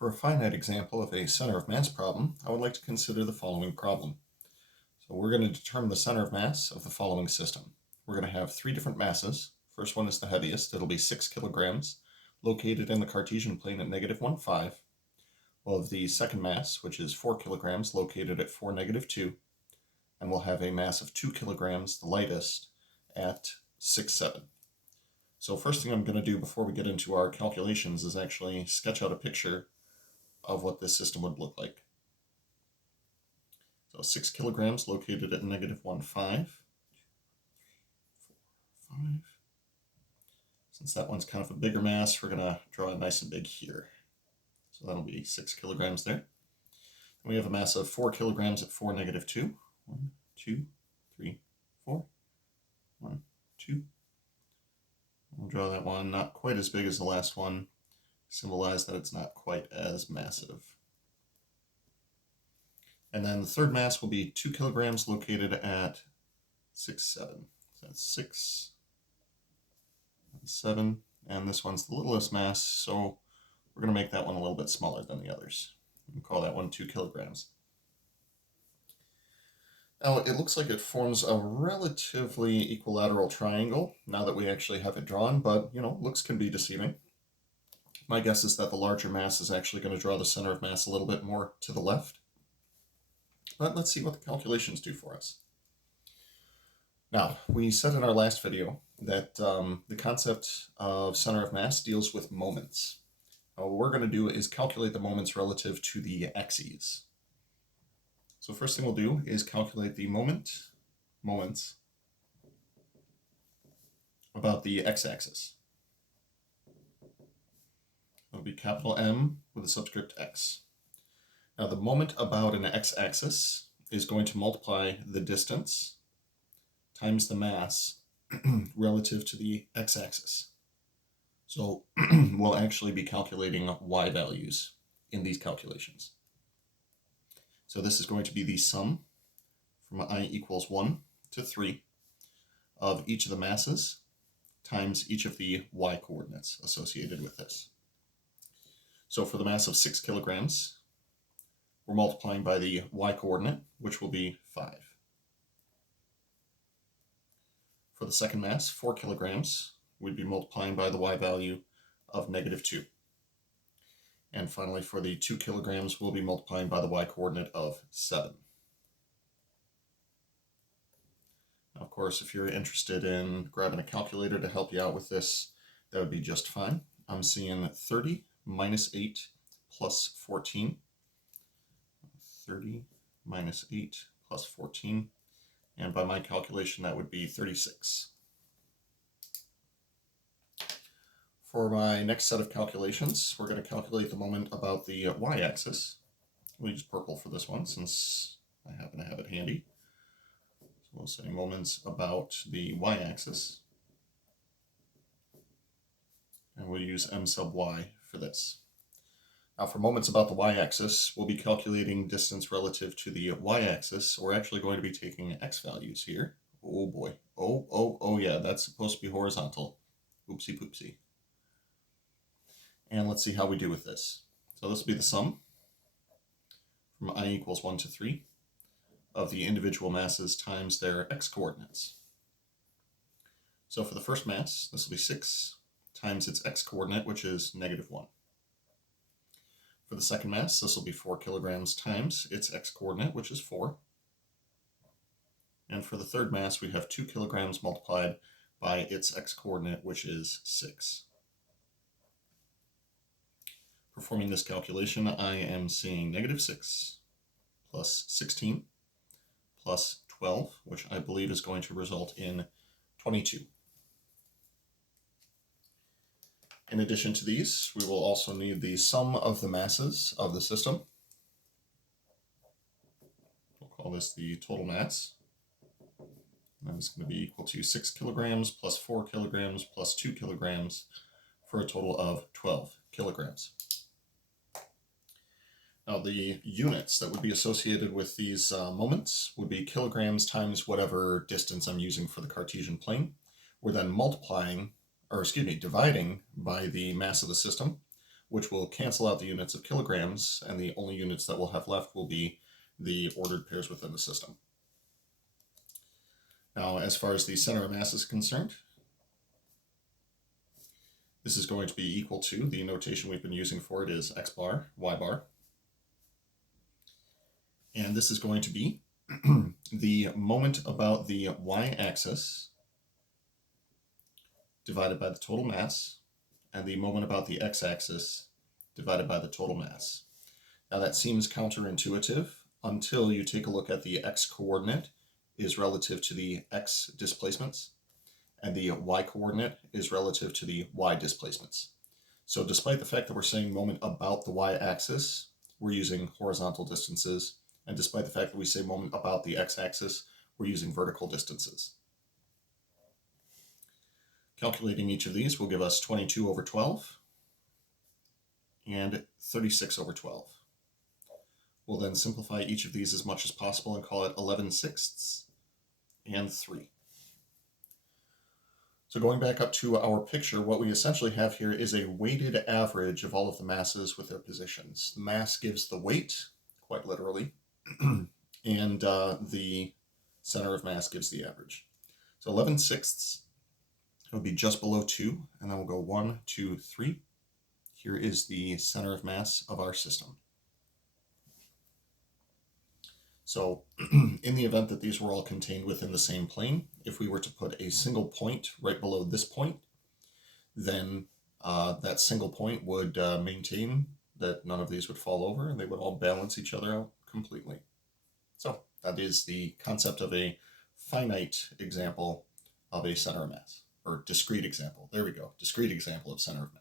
For a finite example of a center of mass problem, I would like to consider the following problem. So we're going to determine the center of mass of the following system. We're going to have three different masses. First one is the heaviest. It'll be 6 kilograms, located in the Cartesian plane at -1, 5. We'll have the second mass, which is 4 kilograms, located at 4, -2. And we'll have a mass of 2 kilograms, the lightest, at 6, 7. So first thing I'm going to do before we get into our calculations is actually sketch out a picture of what this system would look like. So 6 kilograms located at -1, 5. 4, 5. Since that one's kind of a bigger mass, we're going to draw it nice and big here. So that'll be 6 kilograms there. And we have a mass of 4 kilograms at 4, -2. 1, 2, 3, 4. 1, 2. We'll draw that one not quite as big as the last one, symbolize that it's not quite as massive. And then the third mass will be 2 kilograms located at 6, 7. So that's 6, 7, and this one's the littlest mass, so we're going to make that one a little bit smaller than the others. We'll call that one 2 kilograms. Now it looks like it forms a relatively equilateral triangle now that we actually have it drawn, but looks can be deceiving. My guess is that the larger mass is actually going to draw the center of mass a little bit more to the left. But let's see what the calculations do for us. Now, we said in our last video that the concept of center of mass deals with moments. What we're going to do is calculate the moments relative to the axes. So first thing we'll do is calculate the moments about the x-axis. It'll be capital M with a subscript x. Now the moment about an x-axis is going to multiply the distance times the mass relative to the x-axis. So we'll actually be calculating y values in these calculations. So this is going to be the sum from I equals 1 to 3 of each of the masses times each of the y coordinates associated with this. So for the mass of 6 kilograms, we're multiplying by the y coordinate, which will be 5. For the second mass, 4 kilograms, we'd be multiplying by the y value of -2. And finally, for the 2 kilograms, we'll be multiplying by the y coordinate of 7. Now, of course, if you're interested in grabbing a calculator to help you out with this, that would be just fine. I'm seeing 30 minus 8 plus 14. 30 minus 8 plus 14. And by my calculation, that would be 36. For my next set of calculations, we're going to calculate the moment about the y-axis. We'll use purple for this one since I happen to have it handy. So we'll say moments about the y-axis. And we'll use m sub y for this. Now for moments about the y-axis, we'll be calculating distance relative to the y-axis. We're actually going to be taking x values here. Oh boy. Oh yeah, that's supposed to be horizontal. Oopsie poopsie. And let's see how we do with this. So this will be the sum from I equals 1 to 3 of the individual masses times their x coordinates. So for the first mass, this will be 6 times its x coordinate, which is -1. For the second mass, this will be 4 kilograms times its x coordinate, which is 4. And for the third mass, we have 2 kilograms multiplied by its x coordinate, which is 6. Performing this calculation, I am seeing -6 plus 16 plus 12, which I believe is going to result in 22. In addition to these, we will also need the sum of the masses of the system. We'll call this the total mass. And it's going to be equal to 6 kilograms plus 4 kilograms plus 2 kilograms for a total of 12 kilograms. Now the units that would be associated with these moments would be kilograms times whatever distance I'm using for the Cartesian plane. We're then dividing by the mass of the system, which will cancel out the units of kilograms, and the only units that we'll have left will be the ordered pairs within the system. Now, as far as the center of mass is concerned, this is going to be equal to, the notation we've been using for it is x bar, y bar. And this is going to be the moment about the y-axis divided by the total mass, and the moment about the x-axis divided by the total mass. Now that seems counterintuitive until you take a look at the x-coordinate is relative to the x displacements, and the y-coordinate is relative to the y displacements. So despite the fact that we're saying moment about the y-axis, we're using horizontal distances, and despite the fact that we say moment about the x-axis, we're using vertical distances. Calculating each of these will give us 22 over 12 and 36 over 12. We'll then simplify each of these as much as possible and call it 11/6 and 3. So going back up to our picture, what we essentially have here is a weighted average of all of the masses with their positions. The mass gives the weight, quite literally, and the center of mass gives the average. So 11/6 would be just below 2, and then we'll go 1, 2, 3. Here is the center of mass of our system. So in the event that these were all contained within the same plane, if we were to put a single point right below this point, then that single point would maintain that none of these would fall over, and they would all balance each other out completely. So that is the concept of a finite example of a center of mass, or discrete example. There we go, discrete example of center of mass.